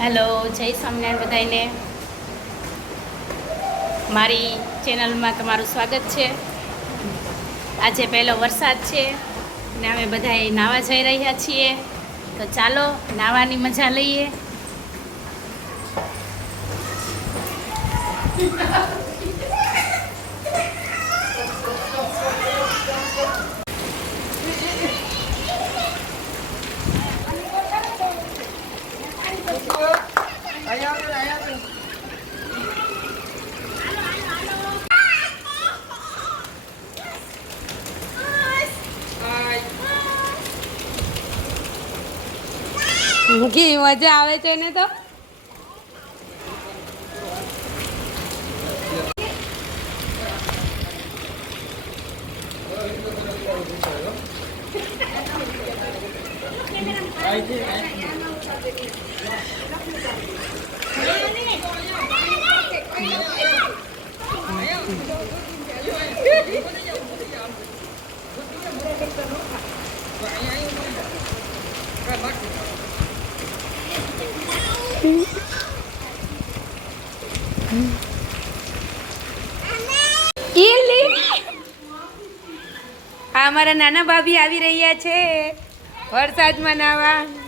Hello, જય સ્વામિનારાયણ બધાને. મારી ચેનલમાં તમારું સ્વાગત છે. આજે પહેલો વરસાદ છે ને અમે બધાએ નાહવા જઈ રહ્યા છીએ. તો ચાલો નાહવાની મજા લઈએ. કેવી મજા આવે છે ને. તો અમારા નાના ભાભી આવી રહ્યા છે વરસાદમાં નાવા.